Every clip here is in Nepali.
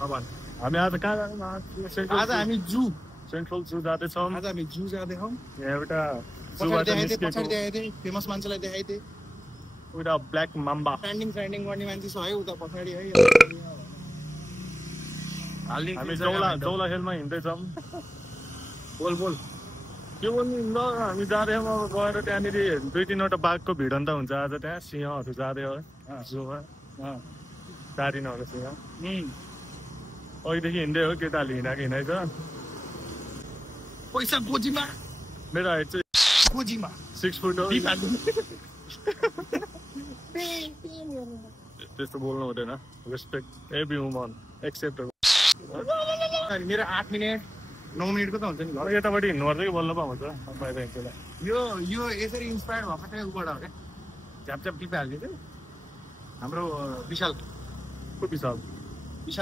हामी आज कहाँ जानु? आज हामी जू सेन्ट्रल जू जाँदैछौँ। आज हामी जू जाँदैछौँ। यहाँ एउटा पछाडि देखाइदिए फेमस मान्छेलाई देखाइदिए उता ब्ल्याक माम्बा स्ट्यान्डिङ गर्ने मान्छे छ है उता पछाडि है। हामी जौला खेलमा हिँड्दैछौँ। बोल के भन्नु ल हामी जाँदैछौँ। अब गएर त्यहाँनिर 2-3वटा बाघको भिडन्त हुन्छ आज। त्यहाँ सिंहहरू जाँदै हो जूमा दारिनहरू सिंह। अघिदेखि हिँड्दै हो केटाहरूले हिँडाइ छ। पैसा गोजीमा मेरो हाइट चाहिँ 6 फुट हो। त्यस्तो बोल्नु हुँदैन। Respect every woman except. मेरो 8 मिनेट 9 मिनेटको त हुन्छ नि। यतापट्टि हिँड्नुपर्छ कि बल्ल पो हुन्छ बाहिर हिँड्छ। यो यसरी इन्सपायर भएको चाहिँ उबाट हो क्या झ्यापझ्याप टिपिहाल्ने चाहिँ हाम्रो विशाल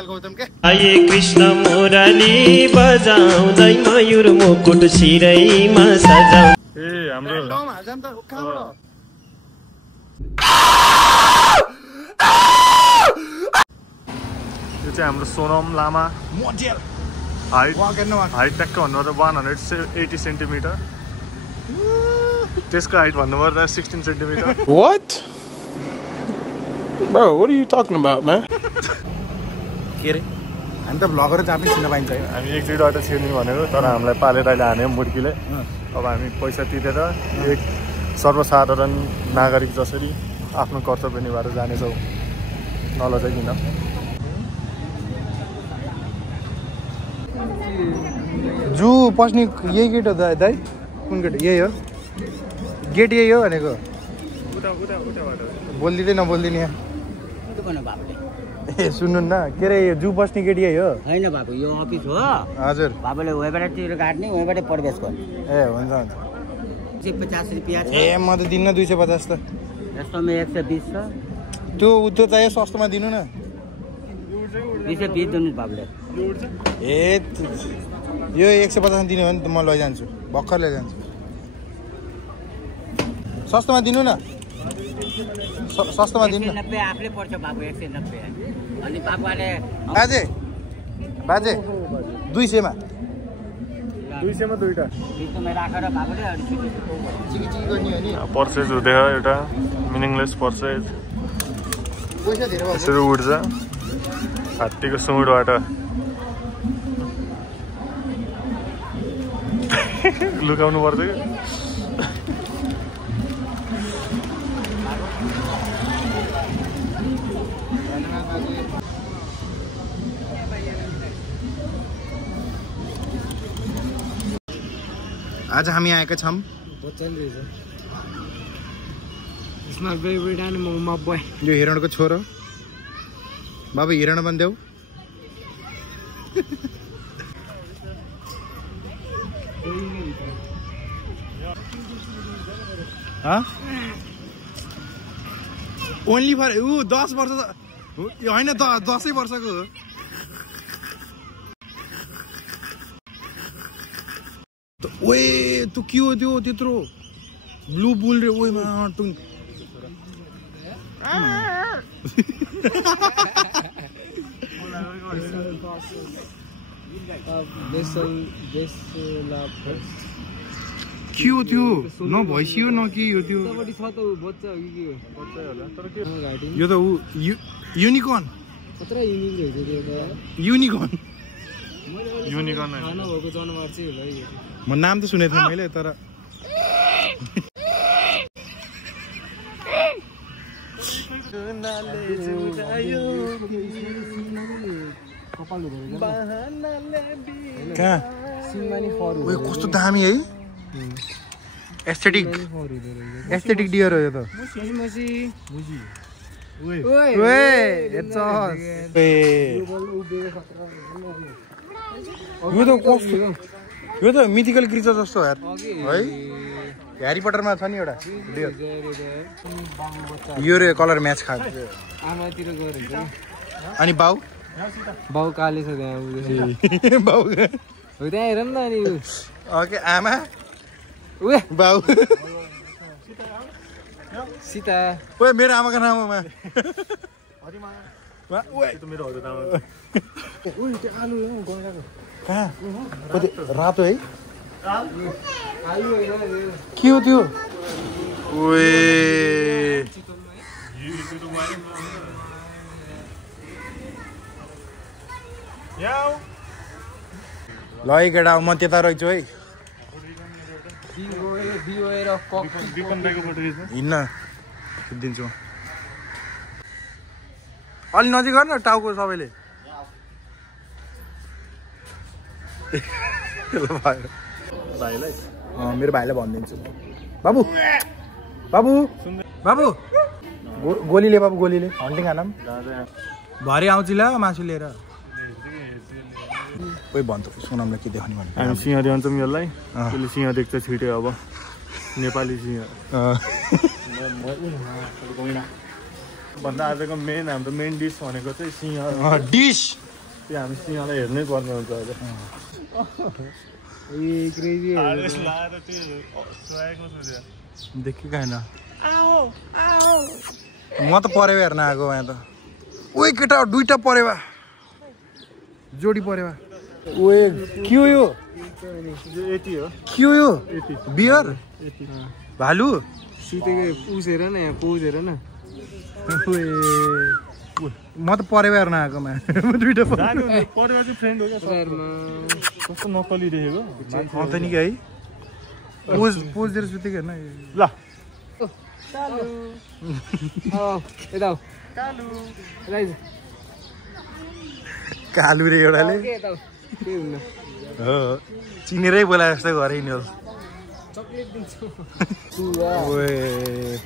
गौतम क्या। आए कृष्ण मुरली बजाउँदै मयूर मुकुट शिरैमा सजाउ। ए हाम्रो हाल्छन् त कहाँबाट यो चाहिँ हाम्रो सोनम लामा मोडेल हाइट ट्याक्क भन्नुपर्दा 180 सेन्टिमिटर। त्यसको हाइट भन्नुपर्दा 16 centimetre. What? Bro, what are you talking about, man? के रे हामी त भ्लगर जहाँ पनि चिन्न पाइन्छ है। हामी एकचोटिबाट छिर्ने भनेको तर हामीलाई पालेर अहिले हान्यो मुर्कीले। अब हामी पैसा तिरेर एक सर्वसाधारण नागरिक जसरी आफ्नो कर्तव्य निभाएर जानेछौँ। नलजाइकन जू पस्ने यही गेट हो दाइ? कुन गेट? यही हो गेट, यही हो भनेको। बोलिदिँदैन यहाँ। ए सुन्नु न के रे यो जू बस्ने गेट यही हो? होइन बाबु यो अफिस हो। हजुर बाबुले वहीँबाट टिकट काट्ने वहीँबाट प्रवेश गर्ने। ए हुन्छ 50 रुपियाँ छ। ए म त दिन्न 250 त। यस्तोमा 120 छ। त्यो चाहियो सस्तोमा दिनु न। 220 दिनु बाबुले। ए यो 150 दिनु भने त म लैजान्छु, भर्खर लैजान्छु। सस्तोमा दिनु न। सस्तोमा दिनु न। 190 आफूले पर्छ बाबु 190। अनि बाबुले बाजे 200 मा 200 मा दुईटा राखेर बाबुले चिकी गर्ने हो नि। पर्सेज हुँदैन एउटा मिनिङलेस पर्सेज। पैसा धेरै भयो। यसरी उड्छ हात्तीको सुँडबाट। लुकाउनु पर्छ कि आज हामी आएका छौँ यो हिरणको छोरो बाबु हिरण बन्देऊ। ओन्ली फर 10 वर्ष होइन 10 वर्षको हो। ओए तँ के हो त्यो त्यत्रो ब्लू बुल रे? ओए टुङ के हो त्यो? न भैँसी हो न के हो त्यो? यो त युनिकर्न। म नाम त सुनेको थिएँ मैले तर कस्तो दामी है। एस्थेटिक डियर हो यो त। यो त मिथिकल क्रिचर जस्तो यार है। ह्यारी पटरमा छ नि एउटा डियर। यो रे कलर म्याच खान्छ। अनि बाउ काले छ त्यहाँ। बाउ हो त्यहाँ हेर न। अनि ओके आमा बाउ सीता। ओए मेरो आमाको नाममा त्यो मेरो हजुरआमा ओइ त्यो आलु हो गइराको कहाँ कति रातो है आलु होइन के हो त्यो ओए ल है केटा म त्यता रहेछु है हिँड्न दिन्छु अलि नजिक गर्न टाउको सबैले मेरो भाइलाई भनिदिन्छु बाबु बाबु बाबु गोलीले बाबु गोलीले हन्टिङ खाना भरे आउँछु ल मासु लिएर कोही भन्छ सोनामलाई के देखाउने भने हामी सिंह देखाउँछौँ यसलाई त्यसले सिंह देख्छ छिटो अब नेपाली सिंह भन्दा आजको मेन हाम्रो मेन डिस भनेको चाहिँ सिंह डिस त्यो हामी सिंहलाई हेर्नै पर्ने हुन्छ देखि छैन म त परेवा हेर्न आएको यहाँ त ओए केटा दुईटा परेवा जोडी परेवा ओए के हो यो यति हो के हो यो बियर भालु सुतेको उस हेर न यहाँ पोज हेर न म त परेवा हेर्न आएको मा दुईटा परेवा चाहिँ फ्रेन्ड हो क्या कस्तो नक्कली देखेको त नि है पोज पोज दिएर सुतेको हेर्न ल यता कालु रे एउटाले हो चिनेरै बोला जस्तो गरे नि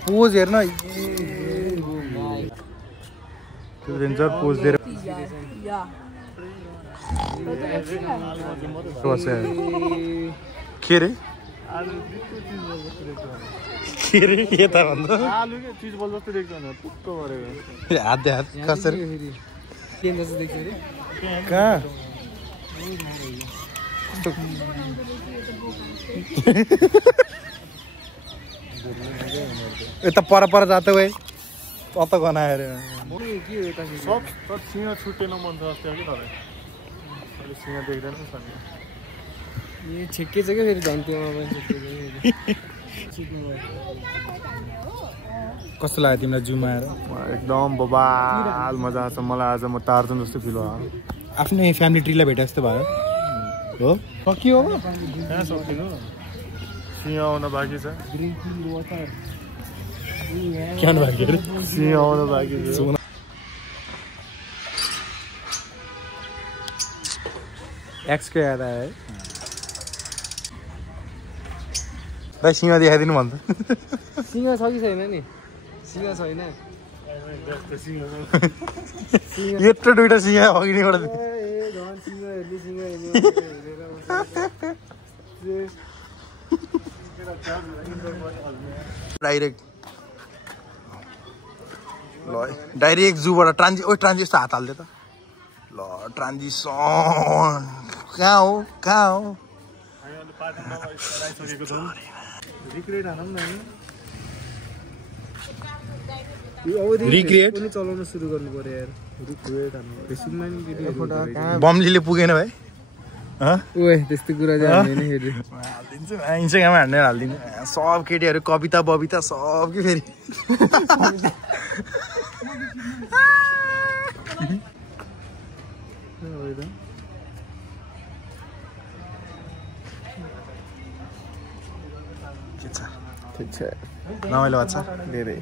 पोज हेर्न डेन्जर पोज दिएर के रे के रे यता भन्दा आलुकै चिज बल जस्तो देख्छ पुक्क गरेको हात दे हात कसरी कहाँ यता पर पर जाते भाइ अत गनाएर सब सिंह छुट्टेन मन छ जस्तो कि तपाईँ अहिले सिंह देख्दैन ए छेक्के छ क्या फेरि धन्तेमा कस्तो लाग्यो तिमीलाई जुमा आएर एकदम बबाल मजा आएको छ मलाई आज म टार्जन जस्तो फिल भयो आफ्नै फ्यामिली ट्रीलाई भेटे जस्तो भयो हो सकियो कहाँ सकिनु सिंह आउन बाँकी छ सिंह आउन बाँकी छ एक्सको याद आयो है भाइ सिंह देखाइदिनु भन्छ सिंह छ कि छैन नि सिंह छैन यत्रो दुइटा सिंह अघि नै एउटा डाइरेक्ट ल डाइरेक्ट जूबाट ट्रान्जी यस्तो हात हाल्दै त ल ट्रान्जिसन कहाँ हो रिक्रिएट पनि चलाउन सुरु गर्नु पर्यो यार बम्लीले पुगेन भाइ ओए त्यस्तो कुरा चाहिँ हाल्दैन फेरि हालिदिन्छु इन्स्टाग्राममा हालिदिन्छु सब केटीहरू कविता बबिता सब कि फेरि ठिक छ नमाइलो बात छ धेरै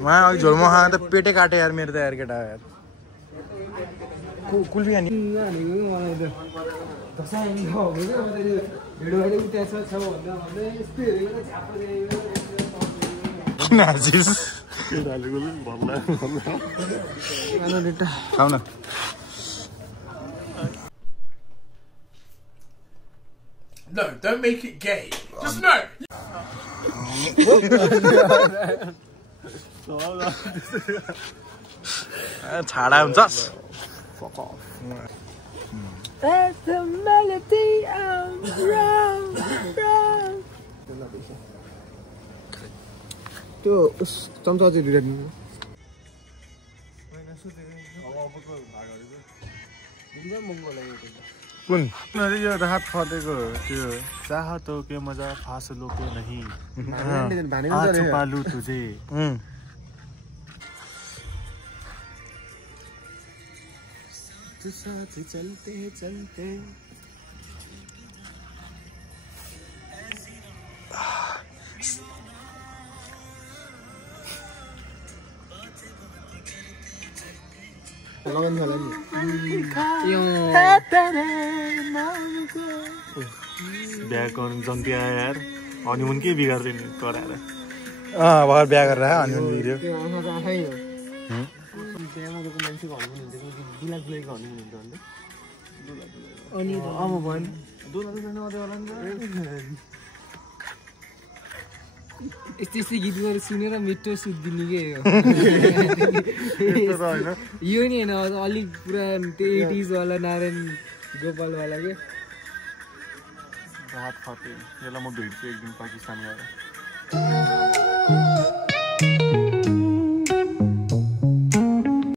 उहाँ अघि झोलमा खाँदा त पेटै काटे यार मेरो त यार केटा यार कुल्फी खाने किन हाँसिस खाऊ न No, don't make it gay. Just no. छाडा हुन्छस् That's the melody of wrong. त्यो चम्चा चाहिँ ढिला कुन यो राहत फतेको त्यो चाहतो के मजा फासलो के नहीं आज पालू तुझे साथ चलते चलते बिहा गर्नु जन्ती आयो यार हनीमुन के बिगार्दैन कराएर भर्खर बिहा गरेर हनीमुन बिग्रियो यस्तै गीत गरेर सुनेर मिठो सुत दिने के यो नि होइन अलिक पुरा त्यो 80s वाला नारायण गोपाल वाला के राहत फते यसलाई म भेट्छु एक दिन पाकिस्तान गएर